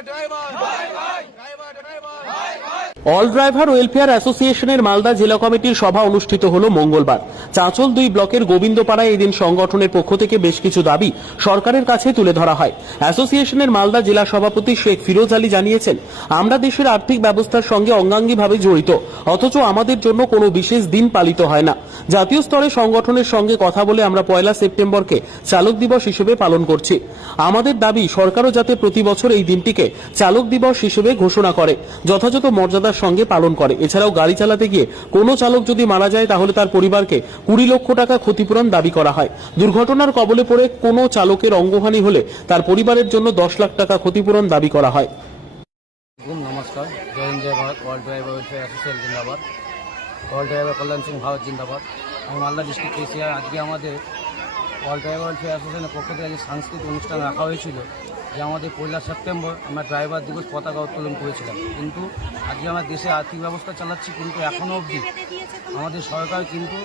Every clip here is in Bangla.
Driver. Driver driver. Driver all driver welfare অ্যাসোসিয়েশনের মালদা জেলা কমিটির সভা অনুষ্ঠিত হল মঙ্গলবার। চাঁচল দুই ব্লকের গোবিন্দপাড়ায় এদিন সংগঠনের পক্ষ থেকে বেশ কিছু দাবি সরকারের কাছে তুলে ধরা হয়। অ্যাসোসিয়েশনের মালদা জেলা সভাপতি শেখ ফিরোজ আলী জানিয়েছেন, আমরা দেশের আর্থিক ব্যবস্থার সঙ্গে অঙ্গাঙ্গিভাবে জড়িত, অথচ আমাদের জন্য কোনো বিশেষ দিন পালিত হয় না। জাতীয় স্তরে সংগঠনের সঙ্গে কথা বলে আমরা পয়লা সেপ্টেম্বরকে চালক দিবস হিসেবে পালন করছি। আমাদের দাবি সরকারও যাতে প্রতি বছর এই দিনটিকে চালক দিবস হিসেবে ঘোষণা করে। যথাযথ মর্যাদার সঙ্গে পালন করে। এছাড়াও গাড়ি চালাতে গিয়ে কোনো চালক যদি মারা যায়, তাহলে তার পরিবারকে কুড়ি লক্ষ টাকা ক্ষতিপূরণ দাবি করা হয়। দুর্ঘটনার কবলে পড়ে কোনো চালকের অঙ্গহানি হলে তার পরিবারের জন্য দশ লাখ টাকা ক্ষতিপূরণ দাবি করা হয়। নমস্কার। জয় Bharat world driver welfare association জিন্দাবাদ। ওয়ার্ল্ড ড্রাইভার কল্যাণ সিং ভারত জিন্দাবাদ। আমি মালদা ডিস্ট্রিক্ট আজকে আমাদের ওয়ার্ল্ড ড্রাইভার ওয়েলফেয়ার অ্যাসোসিয়েশনের পক্ষ থেকে সাংস্কৃতিক অনুষ্ঠান রাখা হয়েছিল। যে আমাদের পয়লা সেপ্টেম্বর আমরা ড্রাইভার দিবস পতাকা উত্তোলন করেছিলাম। কিন্তু আজকে আমরা দেশে আর্থিক ব্যবস্থা চালাচ্ছি, কিন্তু এখনও অবধি আমাদের সরকার কিন্তু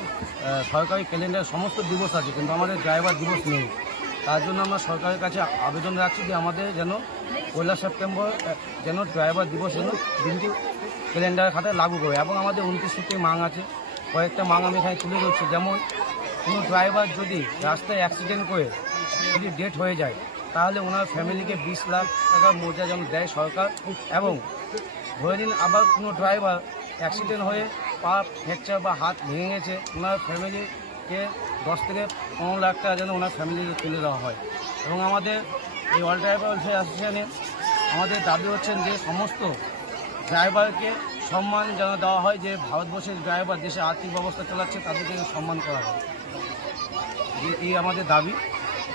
সরকারি ক্যালেন্ডার সমস্ত দিবস আছে, কিন্তু আমাদের ড্রাইভার দিবস নেই। তার জন্য আমরা সরকারের কাছে আবেদন রাখছি যে আমাদের যেন পয়লা সেপ্টেম্বর যেন ড্রাইভার দিবস যেন দিনটি ক্যালেন্ডার খাতায় লাগু করে। এবং আমাদের উনত্রিশ সূত্রে মাং আছে, কয়েকটা মাং আমি এখানে তুলে ধরছি। যেমন কোনো ড্রাইভার যদি রাস্তায় অ্যাক্সিডেন্ট করে, যদি ডেট হয়ে যায় তাহলে ওনার ফ্যামিলিকে বিশ লাখ টাকার মর্যাদা যেন দেয় সরকার, এবং ধরে নিন আবার কোনো ড্রাইভার অ্যাক্সিডেন্ট হয়ে পা ফ্র্যাকচার বা হাত ভেঙে গেছে, ওনার ফ্যামিলিকে দশ থেকে পনেরো লাখ টাকা যেন ওনার ফ্যামিলিকে তুলে দেওয়া হয়। এবং আমাদের এই অল ড্রাইভার ওয়েলফেয়ার অ্যাসোসিয়েশনে আমাদের দাবি হচ্ছেন যে সমস্ত ড্রাইভারকে সম্মান যেন দেওয়া হয়, যে ভারতবর্ষের ড্রাইভার দেশে আর্থিক ব্যবস্থা চালাচ্ছে, তাদেরকে সম্মান করা হয়। এই আমাদের দাবি।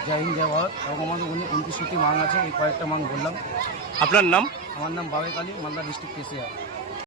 জয় হিন্দ জয় ভারত এবং আমাদের উনি উনত্রিশটি মাং আছে এই কয়েকটা মাং বললাম। আপনার নাম? আমার নাম বাবেক আলী মালদা ডিস্ট্রিক্ট কেসিয়া